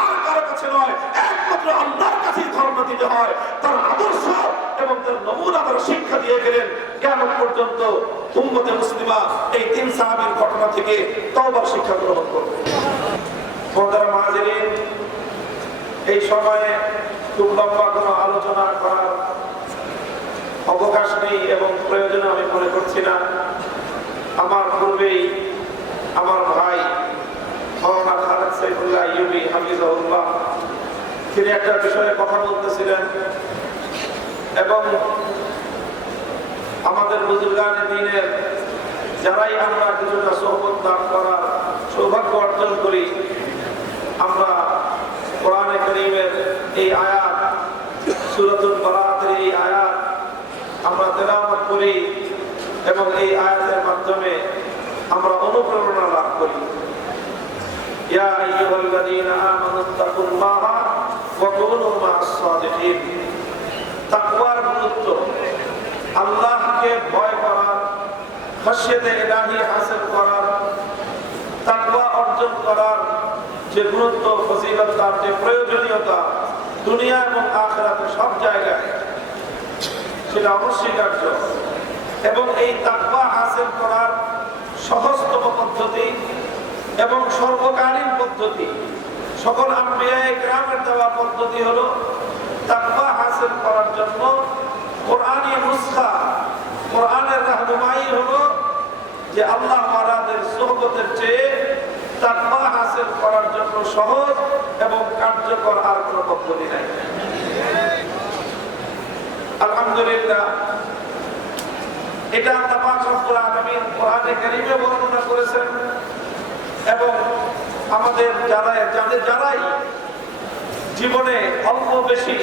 আর কারো কাছে নয়, একমাত্র আল্লাহর কাছেই ধর্ম দিতে হয়। তার আদর্শ এবং তার নমুনা তারা শিক্ষা দিয়ে গেলেন। কিয়ামত পর্যন্ত উম্মতে মুসলিমা এই তিন সাহাবীর ঘটনা থেকে তওবার শিক্ষা গ্রহণ করবে। মোহতারাম হাজিরিন, এই সময়ে খুব লম্বা কোনো আলোচনা করার অবকাশ নেই এবং প্রয়োজন আমি মনে করছি না। আমার পূর্বেই আমার ভাই মাওলানা খালেদ সাইফুল্লাহ আইয়ুবী হাফিজাহুল্লাহ তিনি একটা বিষয়ে কথা বলতেছিলেন এবং আমাদের বুজুর্গানে দ্বীনের যারাই আমরা কিছুটা সোহবত লাভ করার সৌভাগ্য অর্জন করি, আমরা কোরআনে কারীমের এই আয়াত, সূরাতুল বারাআতের এই আয়াত আমরা তেলাওয়াত করি এবং এই আয়াতের মাধ্যমে আমরা অনুপ্রেরণা লাভ করি। ইয়া আইয়ুহাল্লাযীনা আমানুত্তাকুল্লাহা ওয়া কুনু মা'আস সাদিকিন। তাকওয়ার গুরুত্ব, আল্লাহকে ভয় করার, খাশিয়াতে ইলাহি হাসিল করার, তাকওয়া অর্জন করার যে গুরুত্ব, ফজিলত, তার যে প্রয়োজনীয়তা দুনিয়া এবং আখিরাতে সব জায়গায়, সেটা অনস্বীকার্য। এবং এই তাকওয়া হাসিল করার সহজতম পদ্ধতি এবং সর্বকালীন পদ্ধতি, সকল আম্বিয়ায়ে কেরামের দেওয়া পদ্ধতি হলো তাকওয়া হাসিল করার জন্য কোরআনী নুসখা, কোরআনের রাহনুমাই হলো যে আল্লাহ ওয়ালাদের সোহবতের চেয়ে তাকওয়া হাসিল করার জন্য সহজ এবং কার্যকর আর কোনো পদ্ধতি নাই। আলহামদুলিল্লাহ, এটা আল্লাহ পাক রব্বুল আলামিন কোরআনে কারীমে বর্ণনা করেছেন এবং আমাদের যারাই জীবনে অল্প বেশি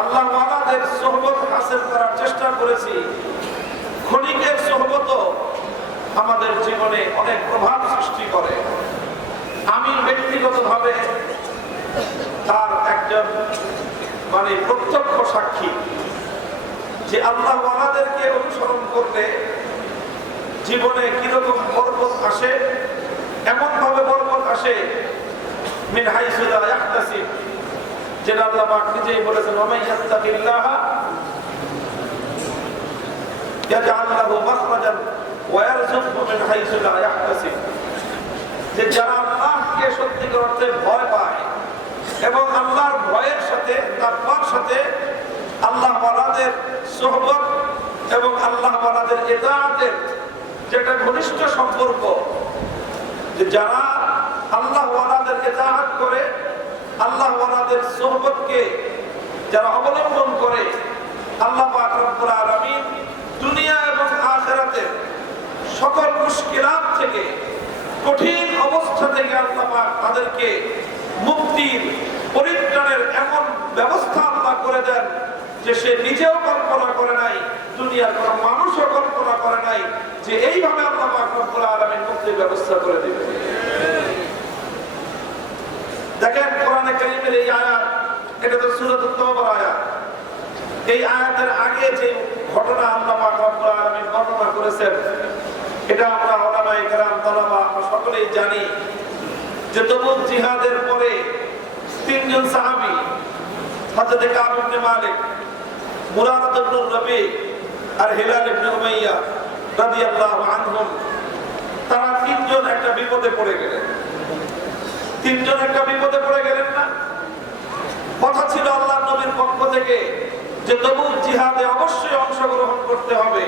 আল্লাহ ওয়ালাদের সোহবত হাসিল করার চেষ্টা করেছি, ক্ষণিকের সোহবতও আমাদের জীবনে অনেক প্রভাব সৃষ্টি করে। আমি ব্যক্তিগতভাবে তার একজন প্রত্যক্ষ সাক্ষী যে আল্লাহ ওয়ালাদেরকে অনুসরণ করলে জীবনে কিরকম বরকত আসে। এমন ভাবে বরকত আসে মিন হাইসু লা ইয়াহতাসিব, যেটা আল্লাহ পাক নিজেই বলেছেন, ওয়া মান ইয়াত্তাকিল্লাহা ইয়াজআল লাহু মাখরাজান ওয়া ইয়ারযুকহু মিন হাইসু লা ইয়াহতাসিব। যে যারা আল্লাহকে সত্যিকার অর্থে ভয় পায় এবং আল্লাহর ভয়ের সাথে, তাকওয়ার সাথে আল্লাহ ওয়ালাদের সোহবত এবং আল্লাহ ওয়ালাদের ইতাআতের যেটা ঘনিষ্ঠ সম্পর্ক, যে যারা আল্লাহ ওয়ালাদের ইতাআত করে, আল্লাহ ওয়ালাদের সোহবতকে যারা অবলম্বন করে, আল্লাহ পাক রব্বুল আলামিন দুনিয়া এবং আখিরাতের সকল মুশকিলাত থেকে, কঠিন অবস্থা থেকে আল্লাহ পাক তাদেরকে মুক্তির, পরিত্রাণের এমন ব্যবস্থা আল্লাহ করে দেন যে সে নিজেও কল্পনা করে নাই, দুনিয়ার কোন মানুষও কল্পনা করে নাই যে এইভাবে আল্লাহ পাক রব্বুল আলামিন মুক্তির ব্যবস্থা করে দিবেন। দেখেন কোরআনে কারীমের এই আয়াত, এটা তো সূরাতুত তাওবার আয়াত। এই আয়াতের আগে যে ঘটনা আল্লাহ পাক রব্বুল আলামিন বর্ণনা করেছেন, এটা আমরা উলামায়ে কেরাম, তালাবা আমরা সকলেই জানি যে তবুক জিহাদের পরে তিনজন সাহাবী, হযরত কাব ইবনে মালিক, মুরাদ ইবনে রবি আর হিলাল ইবনে উমাইয়া রাদিয়াল্লাহু আনহুম, তারা তিনজন একটা বিপদে পড়ে গেলেন। তিনজন একটা বিপদে পড়ে গেলেন না? কথা ছিল আল্লাহর নবীর পক্ষ থেকে যে তবুক জিহাদে অবশ্যই অংশগ্রহণ করতে হবে,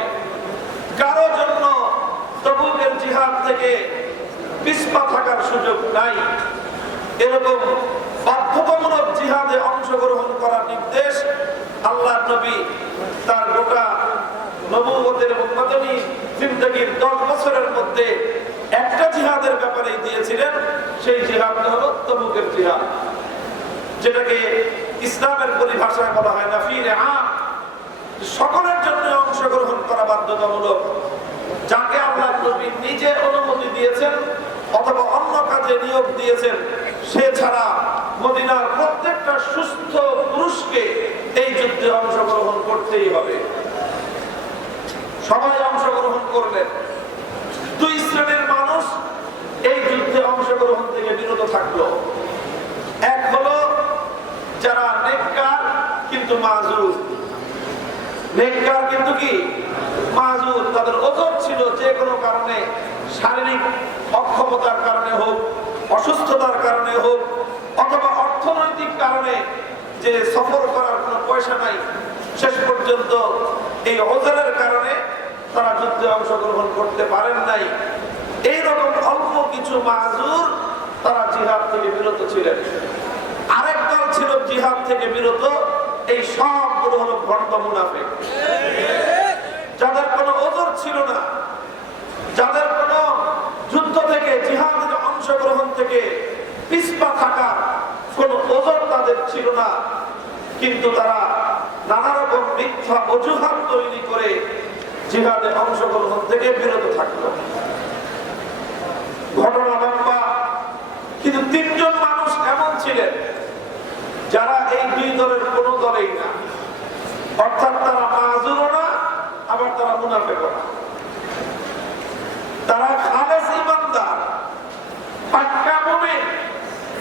কারো জন্য তবুকের জিহাদ থেকে পিছপা থাকার সুযোগ নাই। এরকম বাধ্যতামূলক জিহাদে অংশগ্রহণ করার নির্দেশ আল্লাহর নবী তার গোটা নবুয়তের এবং মাদানী জিন্দেগীর 10 বছরের মধ্যে একটা জিহাদের ব্যাপারেই দিয়েছিলেন। সেই জিহাদটা হলো তবুকের জিহাদ, যেটাকে ইসলামের পরিভাষায় বলা হয় নাফিরে আম, সকলের জন্য অংশগ্রহণ করা বাধ্যতামূলক। যাকে আল্লাহ নবী নিজে অনুমতি দিয়েছেন অথবা অন্য কাজে নিয়োগ দিয়েছেন, সে ছাড়া মদিনার প্রত্যেকটা সুস্থ পুরুষকে এই যুদ্ধে অংশগ্রহণ করতেই হবে। সবাই অংশগ্রহণ করলেন। দুই শ্রেণীর মানুষ এই যুদ্ধে অংশগ্রহণ থেকে বিরত থাকলো। এক হলো যারা নেককার কিন্তু মাজুর, নেককার কিন্তু কি মাজুর, তাদের ওজর ছিল যে কোনো কারণে, শারীরিক অক্ষমতার কারণে হোক, অসুস্থতার কারণে হোক, অথবা অর্থনৈতিক কারণে যে সফর করার কোনো পয়সা নাই, শেষ পর্যন্ত এই ওজরের কারণে তারা যুদ্ধে অংশগ্রহণ করতে পারেন নাই। এইরকম অল্প কিছু মাজুর তারা জিহাদ থেকে বিরত ছিলেন। আরেক দল ছিল জিহাদ থেকে বিরত, এই সবগুলো হলো ভণ্ড মুনাফিক, যাদের কোনো ওজর ছিল না, যাদের কোনো যুদ্ধ থেকে জিহাদের অংশগ্রহণ থেকে পিছপা থাকার কোন ওজর তাদের ছিল না, কিন্তু তারা নানা রকম মিথ্যা অজুহাত তৈরি করে জিহাদে অংশগ্রহণ থেকে বিরত থাকলো। ঘটনা লম্বা, কিন্তু তিনজন মানুষ এমন ছিলেন যারা এই দুই দলের কোন দলেই না, অর্থাৎ তারা মাজুরও না, আবার তারা মুনাফিকও না। তারা খালেস ইমানদার, পাক্কা মুমিন,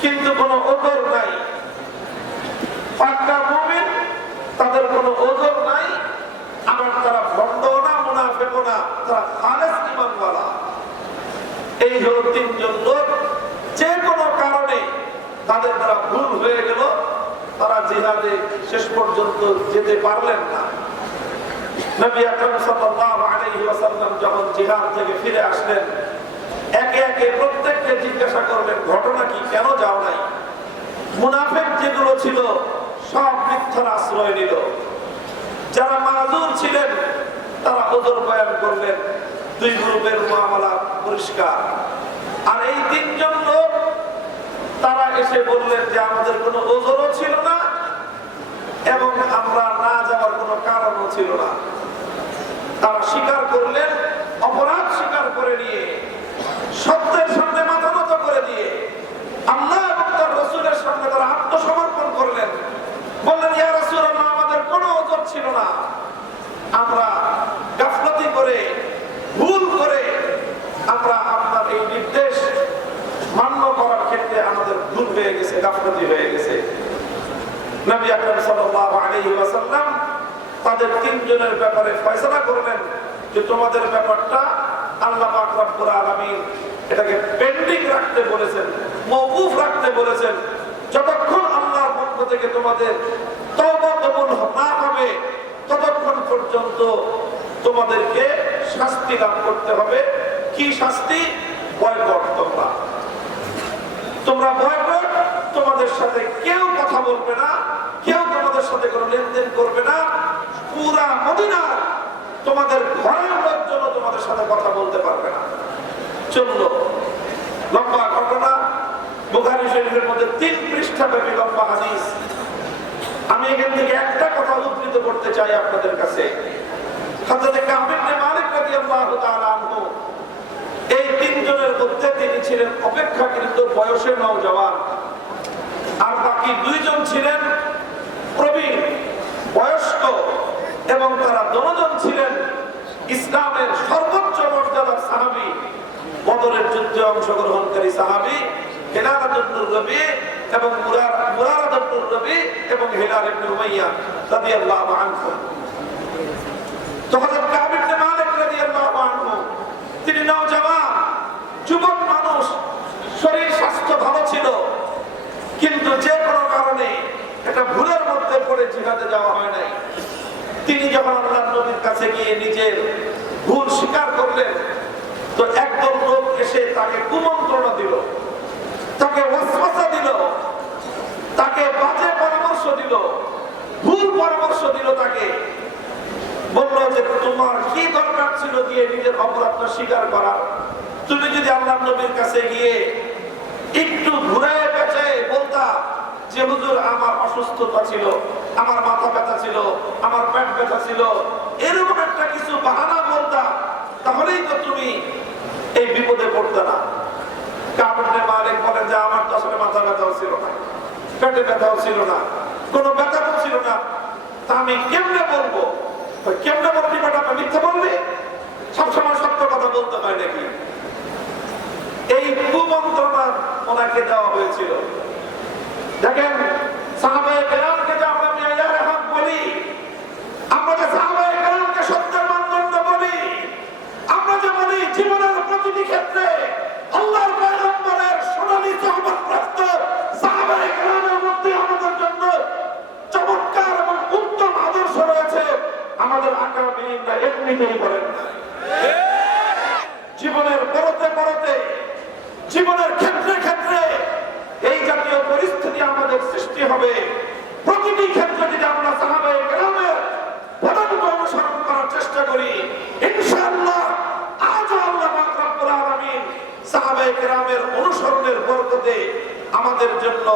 কিন্তু কোনো ওজর নাই। পাক্কা মুমিন, তাদের কোনো ওজর নাই, আবার তারা ভণ্ডও না, মুনাফিকও না, তারা খালেস ইমানওয়ালা। এই হলো তিনজন লোক, যে কোনো কারণে তাদের দ্বারা ভুল হয়ে গেল, তারা জিহাদে শেষ পর্যন্ত যেতে পারলেন না। নবী আকরাম সাল্লাল্লাহু আলাইহি ওয়াসাল্লাম যখন জিহাদ থেকে ফিরে আসলেন, একে একে প্রত্যেককে জিজ্ঞাসা করলেন, ঘটনা কি, কেন যাও নাই? মুনাফিক যেগুলো ছিল সব মিথ্যার আশ্রয় নিল। যারা মাজুর ছিলেন তারা ওজর বয়ান করলেন, দুই গ্রুপের মুআমালা পরিষ্কার। আর এই তিনজন লোক তারা এসে বললেন যে আমাদের কোনো ওজরও ছিল না এবং আমরা না যাওয়ার কোনো কারণও ছিল না। তারা স্বীকার করলেন, অপরাধ স্বীকার করে নিয়ে, সত্যের সামনে মাথা নত করে দিয়ে আল্লাহ এবং তার রাসূলের সামনে তারা আত্মসমর্পণ করলেন। বললেন, ইয়া রাসূলুল্লাহ, আমাদের কোনো ওজর ছিল না, আমরা গাফলতি করে, ভুল করে আমরা আপনার এই নির্দেশ মান্য করার ক্ষেত্রে আমাদের ভুল হয়ে গেছে, গাফলতি হয়ে গেছে। নবী আকরাম সাল্লাল্লাহু আলাইহি ওয়াসাল্লাম তাদের তিনজনের ব্যাপারে ফয়সালা করলেন যে তোমাদের ব্যাপারটা আল্লাহ পাক রব্বুল আলামিন এটাকে পেন্ডিং রাখতে বলেছেন, মওকুফ রাখতে বলেছেন। যতক্ষণ আল্লাহর পক্ষ থেকে তোমাদের তওবা কবুল না হবে, ততক্ষণ পর্যন্ত তোমাদেরকে শাস্তি লাভ করতে হবে। কি শাস্তি? বয়কট। তোমরা বয়কট, তোমাদের সাথে কেউ কথা বলবে না, কেউ তোমাদের সাথে কোনো লেনদেন করবে না। পুরা মদিনার তোমাদের ঘরের লোকজন তোমাদের সাথে কথা বলতে পারবে না। চললো লম্বা ঘটনা, বুখারী শরীফের মধ্যে 3 পৃষ্ঠা ব্যাপী লম্বা হাদিস। আমি এখান থেকে একটা কথা উদ্ধৃত করতে চাই আপনাদের কাছে। হযরত কাব ইবনে মালিক রাদিয়াল্লাহু তাআলা আনহু, এই তিনজনের মধ্যে তিনি ছিলেন অপেক্ষাকৃত বয়সে নওজওয়ান, আর বাকি দুইজন ছিলেন প্রবীণ বয়স্ক, এবং তারা দুজন ছিলেন ইসলামের সর্বোচ্চ মর্যাদার সাহাবী, বদরের যুদ্ধে অংশগ্রহণকারী সাহাবী হিলাল ইবনে রবি এবং মুরারা ইবনে রবি এবং হিলাল ইবনে উমাইয়া রাদিয়াল্লাহু আনহু। তো হযরত কাব ইবনে মালিক রাদিয়াল্লাহু আনহু তিনি নওজওয়ান, যুবক মানুষ, শরীর স্বাস্থ্য ভালো ছিল, কিন্তু যে কোনো কারণে একটা ভুলের মধ্যে পড়ে জিহাদে যাওয়া হয় নাই। তিনি যখন আল্লাহর নবীর কাছে গিয়ে নিজের ভুল স্বীকার করলেন, তো একদল লোক এসে তাকে কুমন্ত্রণা দিল, তাকে ওয়াসওয়াসা দিল, তাকে বাজে পরামর্শ দিল, ভুল পরামর্শ দিল। তাকে বলল যে তোমার কি দরকার ছিল গিয়ে নিজের অপরাধটা স্বীকার করার? তুমি যদি আল্লাহর নবীর কাছে গিয়ে একটু ঘুরে পেঁচে বলতা যে হুজুর আমার অসুস্থতা ছিল, আমার মাথা ব্যথা ছিল, আমার পেট ব্যথা ছিল, এরকম একটা কিছু বাহানা বলতা, তাহলেই তো তুমি এই বিপদে পড়তে না। কাব ইবনে মালিক বলেন যে আমার তো আসলে মাথা ব্যথাও ছিল না, পেটে ব্যথাও ছিল না, কোনো ব্যথাও ছিল না, তা আমি কেমনে বলবো? কেমনে বলবি? বেটা মিথ্যা বলবি? সবসময় সত্য কথা বলতে হয় নাকি? এই কুমন্ত্রণা ওনাকে তাদেরকে দেওয়া হয়েছিল। দেখেন সাহাবায়ে কেরামকে যে আমরা মিয়ারে হক বলি, আমরা যে সাহাবায়ে কেরামকে সত্যের মানদণ্ড বলি, আমরা যে বলি জীবনের প্রতিটি ক্ষেত্রে আল্লাহর পয়গম্বরের সোনালী সোহবত প্রাপ্ত সাহাবায়ে কেরামের মধ্যে আমাদের জন্য চমৎকার এবং উত্তম আদর্শ রয়েছে। আমাদের আকাবিরিনরা এমনিতেই বলেন না, জীবনের পরতে পরতে, জীবনের ক্ষেত্রে ক্ষেত্রে এই জাতীয় পরিস্থিতি আমাদের সৃষ্টি হবে। প্রতিটি ক্ষেত্রে যদি আমরা সাহাবায়ে কেরামের পদাঙ্ক অনুসরণ করার চেষ্টা করি, ইনশাআল্লাহ আজ আল্লাহ পাক রব্বুল আলামিন সাহাবায়ে কেরামের অনুসরণের বরকতে আমাদের জন্য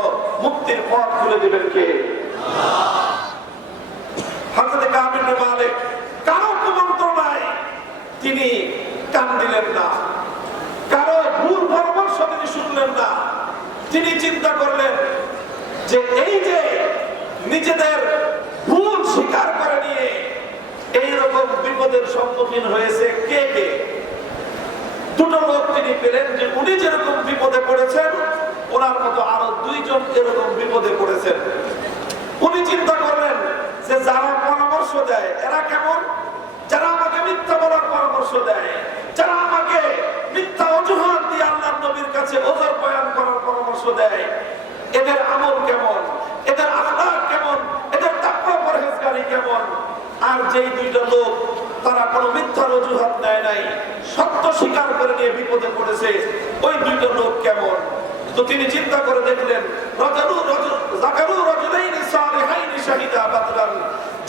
মুক্তির পথ খুলে দিবেন কে? আল্লাহ। হযরত কাব ইবনে মালিক কারো কুমন্ত্রণায় তিনি কান দিলেন না, কারো ভুল পরামর্শ তিনি শুনলেন না। তিনি চিন্তা করলেন যে এই যে নিজেদের ভুল স্বীকার করে নিয়ে এইরকম বিপদের সম্মুখীন হয়েছে কে কে? দুটো লোক তিনি পেলেন যে উনি যেরকম বিপদে পড়েছেন ওনার মতো আরো দুইজন এরকম বিপদে পড়েছেন। উনি চিন্তা করলেন যে যারা পরামর্শ দেয় এরা কেমন, যারা আমাকে মিথ্যা বলার পরামর্শ দেয়, যারা আমাকে মিথ্যা অজুহাত দিয়ে আল্লাহর নবীর কাছে ওজর বয়ান করার পরামর্শ দেয়, এদের আমল কেমন, এদের আখলাক কেমন, এদের তাকওয়া পরহেজগারি কেমন। আর যেই দুইটা লোক তারা কোনো মিথ্যার অজুহাত দেয় নাই, সত্য স্বীকার করে নিয়ে বিপদে পড়েছে, ওই দুইটা লোক কেমন? তো তিনি চিন্তা করে দেখলেন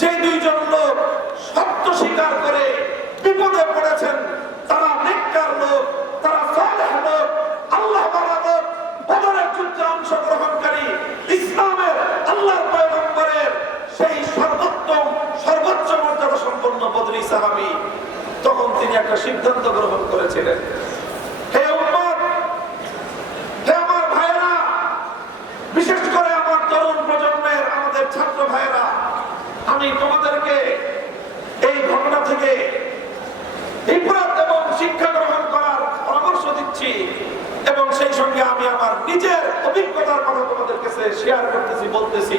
যে দুইজন লোক সত্য স্বীকার করে বিপদে পড়েছেন তারা নেককার লোক, তারা সালেহ লোক, আল্লাহ ওয়ালা লোক, বদরের যুদ্ধে অংশগ্রহণকারী, ইসলামের আল্লাহর পয়গম্বরের সেই সর্বোত্তম সর্বোচ্চ মর্যাদা সম্পন্ন বদরী সাহাবী। তখন তিনি একটা সিদ্ধান্ত গ্রহণ করেছিলেন, হে উম্মত, হে আমার ভাইয়েরা, বিশেষ করে আমার তরুণ প্রজন্মের আমাদের ছাত্র ভাইয়েরা, আমি তোমাদেরকে এই ঘটনা থেকে ইবরাত এবং শিক্ষা গ্রহণ করার পরামর্শ দিচ্ছি এবং সেই সঙ্গে আমি আমার নিজের অভিজ্ঞতার কথা তোমাদের কাছে শেয়ার করতেছি, বলতেছি।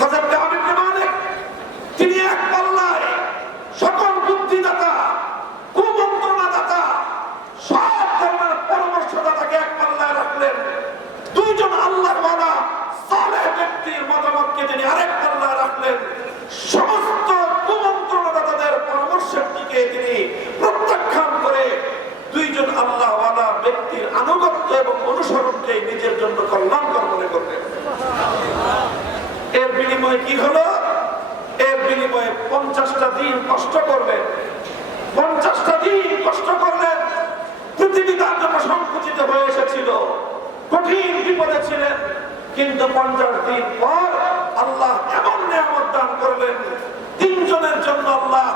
হযরত কাব ইবনে মালিক তিনি এক পাল্লায় সকল বুদ্ধিদাতা, কুমন্ত্রণাদাতা, সব ধরনের পরামর্শদাতাকে এক পাল্লায় রাখলেন। দুইজন আল্লাহর ওয়ালা সালেহ ব্যক্তির মতামতকে তিনি আরেক পাল্লায় রাখলেন। সমস্ত কুমন্ত্রণাদাতাদের পরামর্শের দিকে তিনি প্রত্যাখ্যান করে দুইজন আল্লাহ ওয়ালা ব্যক্তির আনুগত্য এবং অনুসরণকে নিজের জন্য কল্যাণকর মনে করলেন। এর বিনিময়ে কি হলো? এর বিনিময়ে 50টা দিন কষ্ট করলেন। 50টা দিন কষ্ট করলেন। পৃথিবী তার জন্য সংকুচিত হয়ে এসেছিল, কঠিন বিপদে ছিলেন, কিন্তু 50 দিন পর আল্লাহ এমন নিয়ামত দান করলেন, তিনজনের জন্য আল্লাহ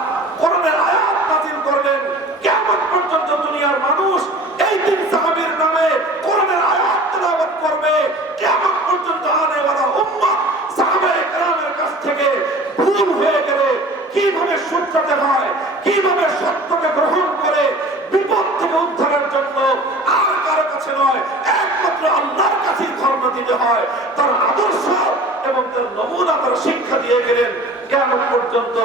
কোরআনের আয়াত নাযিল করলেন। কিয়ামত পর্যন্ত দুনিয়ার মানুষ এই তিন সাহাবীর নামে কোরআনের আয়াত তেলাওয়াত করবে। কিয়ামত পর্যন্ত আনে ওয়ালা উম্মাহ সাহাবায়ে কেরামের কাছ থেকে ভুল হয়ে গেলে কিভাবে শুধরাতে হয়, কিভাবে সত্যকে গ্রহণ করে বিপদ থেকে উদ্ধারের জন্য আর কারো কাছে নয়, একমাত্র আল্লাহর কাছেই ধর্ম দিতে হয়, তার আদর্শ এবং তার নমুনা তার শিক্ষা দিয়ে গেলেন। কিয়ামত পর্যন্ত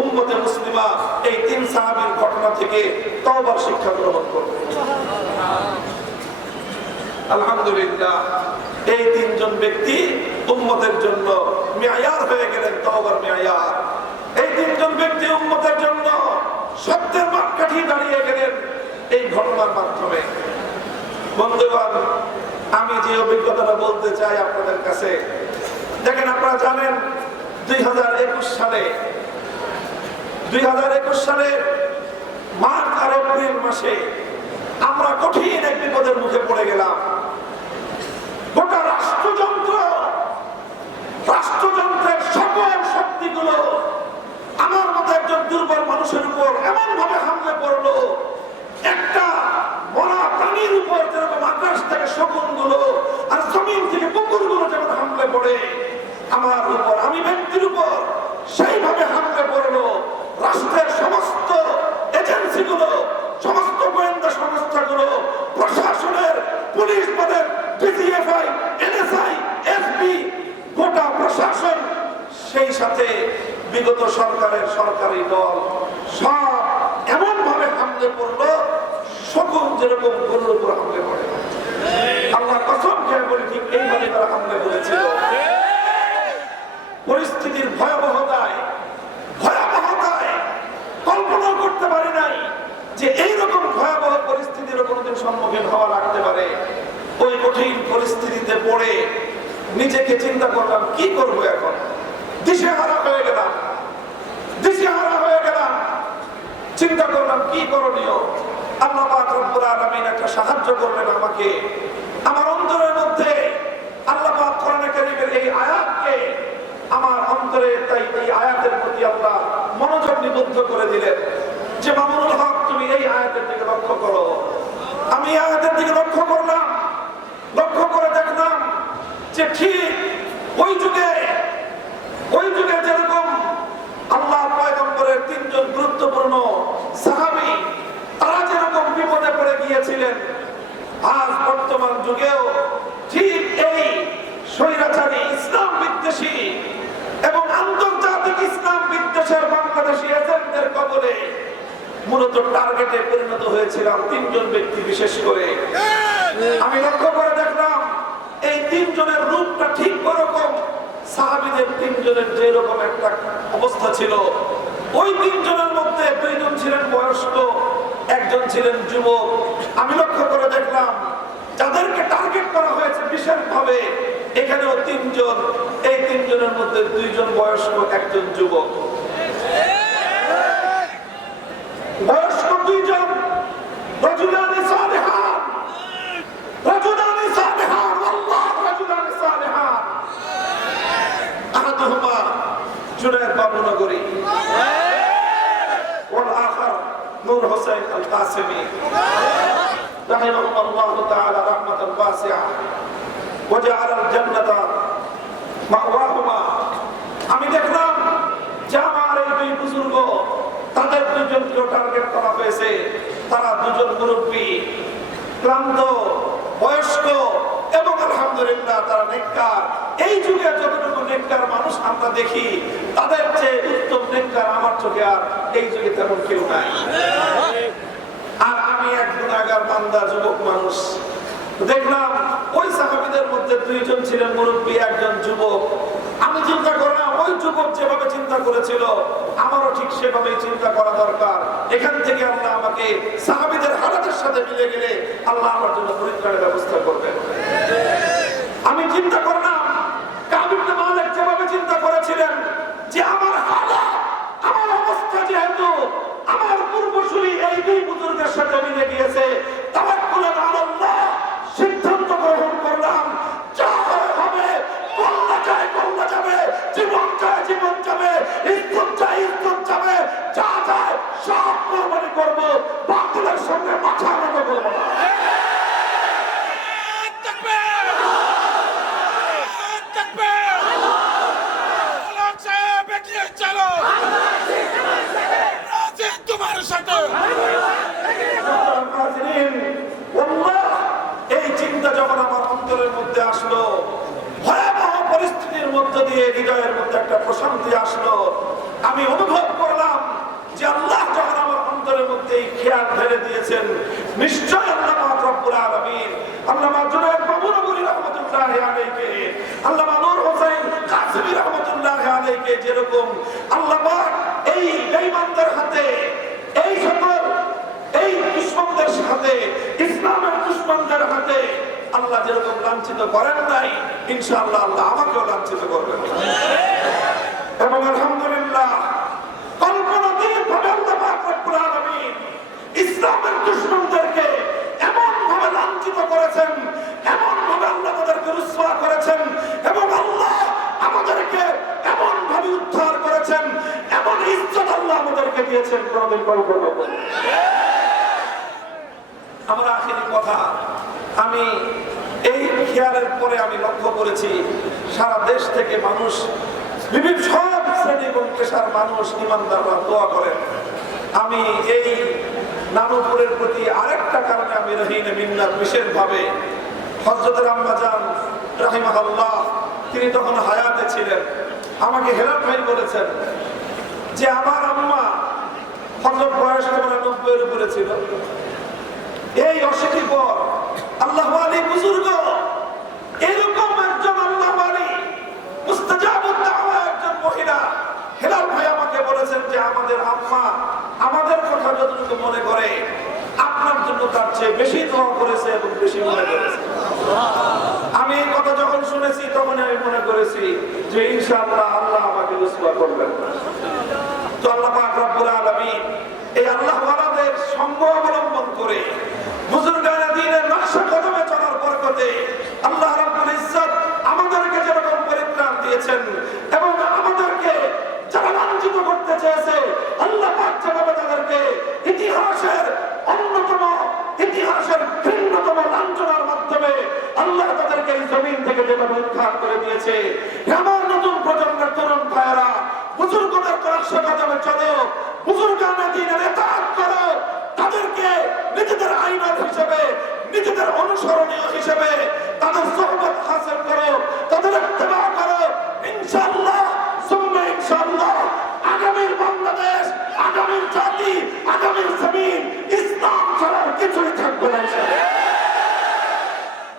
উম্মতে মুসলিমা এই তিন সাহাবীর ঘটনা থেকে তওবার শিক্ষা গ্রহণ করবে। আলহামদুলিল্লাহ, এই তিনজন ব্যক্তি উম্মতের জন্য মেয়ার হয়ে গেলেন, তওবার মেয়ার। এই তিনজন ব্যক্তি উম্মতের জন্য সত্যের মাপকাঠি দাঁড়িয়ে গেলেন এই ঘটনার মাধ্যমে। বন্ধুগণ, আমি যে অভিজ্ঞতাটা বলতে চাই আপনাদের কাছে, দেখেন আপনারা জানেন 2021 সালে মার্চ আর এপ্রিল মাসে আমরা কঠিন এক বিপদের মুখে পড়ে গেলাম। গোটা রাষ্ট্রযন্ত্রের সকল শক্তিগুলো আমার মতো একজন দুর্বল মানুষের উপর এমন ভাবে হামলে পড়লো, একটা মরা প্রাণীর উপর যেরকম আকাশ থেকে শকুনগুলো আর জমিন থেকে কুকুরগুলো যেমন হামলে পড়ে আমার উপর, আমি ব্যক্তির উপর সেইভাবে হামলে পড়লো। রাষ্ট্রের সমস্ত এজেন্সিগুলো, সমস্ত গোয়েন্দা সংস্থাগুলো, প্রশাসনের পুলিশ পদের সেই সাথে বিগত সরকারের সরকারি দল সব এমন ভাবে হামলে পড়লো, শকুন যেরকম গরুর উপর হামলে পড়ে। আল্লাহ কসম খেয়ে বলি, ঠিক এইভাবে তারা হামলে করেছিল। পরিস্থিতির ভয়াবহতায় কল্পনা করতে পারি নাই যে এইরকম ভয়াবহ পরিস্থিতির কোনোদিন সম্মুখীন হওয়া লাগতে পারে। ওই কঠিন পরিস্থিতিতে পড়ে নিজেকে চিন্তা করলাম, কি করবো এখন? দিশেহারা হয়ে গেলাম। চিন্তা করলাম কি করণীয়। আল্লাহ পাক রব্বুল আলামিন একটা সাহায্য করলেন আমাকে। আমার অন্তরের মধ্যে আল্লাহ পাক কোরআনে কারীমের এই আয়াতকে আমার অন্তরে, তাই এই আয়াতের প্রতি আল্লাহ মনোযোগ নিবদ্ধ করে দিলেন যে মামুনুল হক, তুমি এই আয়াতের দিকে লক্ষ্য করো। আমি আয়াতের দিকে লক্ষ্য করলাম, লক্ষ্য করে দেখলাম যে ঠিক ওই যুগে যেরকম আল্লাহ পয়গম্বরের তিনজন গুরুত্বপূর্ণ সাহাবী তারা যেরকম বিপদে পড়ে গিয়েছিলেন, আজ বর্তমান যুগেও ঠিক এই স্বৈরাচারী ইসলাম বিদ্বেষী এবং আন্তর্জাতিক ইসলাম বিদ্বেষের বাংলাদেশি এজেন্টদের কবলে মূলত টার্গেটে পরিণত হয়েছিলাম তিনজন ব্যক্তি বিশেষ করে। আমি লক্ষ্য করে দেখলাম এই তিনজনের রূপটা ঠিক ওরকম সাহাবীদের তিনজনের যে রকম একটা অবস্থা ছিল। ওই তিনজনের মধ্যে দুইজন ছিলেন বয়স্ক, একজন ছিলেন যুবক। আমি লক্ষ্য করে দেখলাম যাদেরকে টার্গেট করা হয়েছে বিশেষভাবে এখানেও তিনজন, এই তিনজনের মধ্যে দুইজন বয়স্ক, একজন যুবক। বয়স্ক দুইজন, রাজুলানি সালিহান, আল্লাহ রাজুলানি সালিহান। আহাদুহুমা জুনায়েদ বাবুনগরী ওয়াল আখার নূর হোসেন আল কাসেমি রাহিমাহুল্লাহু তাআলা রাহমাতান ওয়াসিআ ওয়া জাআলাল জান্নাতা মাওয়াহুমা। আমি দেখলাম যে আমার এই দুই বুজুর্গ, তাদের দুজনকে টার্গেট করা হয়েছে। তারা দুজন মুরব্বী, ক্লান্ত, বয়স্ক এবং আলহামদুলিল্লাহ তারা নেককার। এই যুগে যতটুকু নেককার মানুষ আমরা দেখি, তাদের চেয়ে উত্তম নেককার আমার চোখে আর এই যুগে তেমন কেউ নাই। আর আমি এক গুনাহগার বান্দা যুবক মানুষ। দেখলাম ওই সাহাবীদের মধ্যে দুইজন ছিলেন মুরব্বী, একজন যুবক। আমি চিন্তা করলাম ওই যুবক যেভাবে চিন্তা করেছিল আমারও ঠিক সেভাবেই চিন্তা করা দরকার। এখান থেকে আল্লাহ আমাকে সাহাবীদের হালাতের সাথে মিলে গেলে আল্লাহ আমার জন্য পরিত্রাণের ব্যবস্থা করবেন। আমি চিন্তা করলাম কাব ইবনে মালিক যেভাবে চিন্তা করেছিলেন যে আমার হালাত, আমার অবস্থা যেহেতু আমার পূর্বসূরি এই দুই বুজুর্গের সাথে মিলে গিয়েছে, তাওয়াক্কুলান আলাল্লাহ সিদ্ধান্ত গ্রহণ করলাম, যা হবে কল্লা যাবে, জীবন যায় জীবন যাবে, ইজ্জত যায় ইজ্জত যাবে, যা যায় সব কোরবানি করব, বাতিলের সঙ্গে মাথা নত করব না। এই চিন্তা যখন আমার অন্তরের মধ্যে আসলো, ভয়াবহ পরিস্থিতির মধ্য দিয়ে হৃদয়ের মধ্যে একটা প্রশান্তি আসলো। আমি অনুভব করলাম যে আল্লাহ যখন আমার অন্তরের মধ্যে এই খেয়াল ঢেলে দিয়েছেন, নিশ্চয় আল্লাহ পাক রব্বুল আলামিন আল্লামা জুনায়েদ বাবুনগরী রাহমাতুল্লাহি আলাইহি, আল্লামা নূর হোসেন কাসেমি রাহমাতুল্লাহি আলাইহি যেরকম আল্লাহ পাক এই বেঈমানদের হাতে, এই সকল এই দুশমনদের সাথে, ইসলামের দুশমনদের হাতে আল্লাহ যেরকম লাঞ্ছিত করেন নাই, ইনশাআল্লাহ আল্লাহ আমাকেও লাঞ্ছিত করবেন। এবং আলহামদুলিল্লাহ কল্পনাতীতভাবে আল্লাহ পাক রব্বুল আলামিন ইসলামের দুশমনদেরকে এমন ভাবে লাঞ্ছিত করেছেন, এমন ভাবে আল্লাহ তাদেরকে রুসওয়া করেছেন, এবং আল্লাহ আমাদেরকে এমন ভাবে উদ্ধার করেছেন, এমন ইজ্জত আল্লাহ আমাদেরকে দিয়েছেন, কোনদিন কল্পনা করি। আমরা আখিরি কথা, আমি এই খেয়ালের পরে আমি লক্ষ্য করেছি সারা দেশ থেকে মানুষ, বিভিন্ন সব শ্রেণী এবং পেশার মানুষ, ইমানদাররা দোয়া করেন। আমি এই নানুপুরের প্রতি আরেকটা কারণে আমি রহিনে মিন্নাত বিশেষভাবে, হযরত আম্মা জান রাহিমাহুল্লাহ তিনি তখন হায়াতে ছিলেন, আমাকে হেলাল ভাই বলেছেন যে আমার আম্মা হযরত বয়স তোমার 90 এর উপরে ছিল। এই অশীতি পর আল্লাহ ওয়ালি বুজুর্গ এরকম একজন আল্লাহ ওয়ালি মুস্তাজাবুদ দাওয়া একজন মহিলা হেলাল ভাই আমাকে বলেছেন যে আমাদের আম্মা আমাদের কথা যতটুকু মনে করে আপনার জন্য তার চেয়ে বেশি দোয়া করেছে এবং বেশি মনে করেছে। আমি এই কথা যখন শুনেছি তখন আমি মনে করেছি যে ইনশাআল্লাহ আল্লাহ আমাকে রুসওয়া করবেন। তো আল্লাহ পাক রব্বুল আলামিন এই আল্লাহ ওয়ালাদের সঙ্গ অবলম্বন করে বুজুর্গানে দ্বীনের নকশা কদমে চলার বরকতে আল্লাহ রাব্বুল ইজ্জত আমাদেরকে যেরকম পরিত্রাণ দিয়েছেন এবং আমাদেরকে যারা লাঞ্ছিত করতে চেয়েছে আল্লাহ পাক যেভাবে তাদেরকে ইতিহাসের অন্যতম ইতিহাসের ভিন্নতম লাঞ্ছনার মাধ্যমে আল্লাহ তাদেরকে এই জমিন থেকে যেভাবে উদ্ধার করে দিয়েছে, এমন নতুন প্রজন্মের তরুণ ভাইয়েরা বুজুর্গদের নকশা কদমে চলো, বুজুর্গানে দ্বীনের ইতাআত করো, তাদেরকে নিজেদের আইনার হিসেবে নিজেদের অনুসরণীয় হিসেবে তাদের সোহবত হাসিল করো, তাদের ইত্তেবা করো। ইনশাআল্লাহ সুম্মা ইনশাআল্লাহ আগামীর বাংলাদেশ, আগামীর জাতি, আগামীর জমিন ইসলাম ছাড়া কিছুই থাকবে না।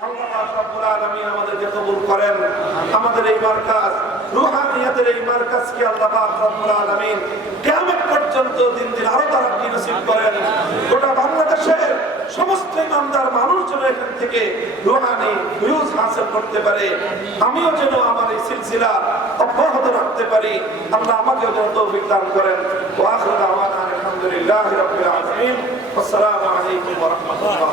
আল্লাহ রাব্বুল আলামিন আমাদেরকে কবুল করেন। আমাদের এই মার্কাজ রুহানিয়াতের এই মার্কাজকে আল্লাহ রাব্বুল আলামিন কিয়ামত পর্যন্ত দিন দিন আরো তারাক্কি নসিব করেন। গোটা বাংলাদেশের সমস্ত ইমানদার মানুষ যেন এখান থেকে রুহানি ফিউজ হাসিল করতে পারে, আমিও যেন আমার এই সিলসিলা অব্যাহত রাখতে পারি। আল্লাহ আমাকেও যেন তৌফিক দান করেন। ওয়া আখিরু দাওয়ানা আলহামদুলিল্লাহি রাব্বিল আলামিন। আসসালামু আলাইকুম ওয়া রাহমাতুল্লাহ।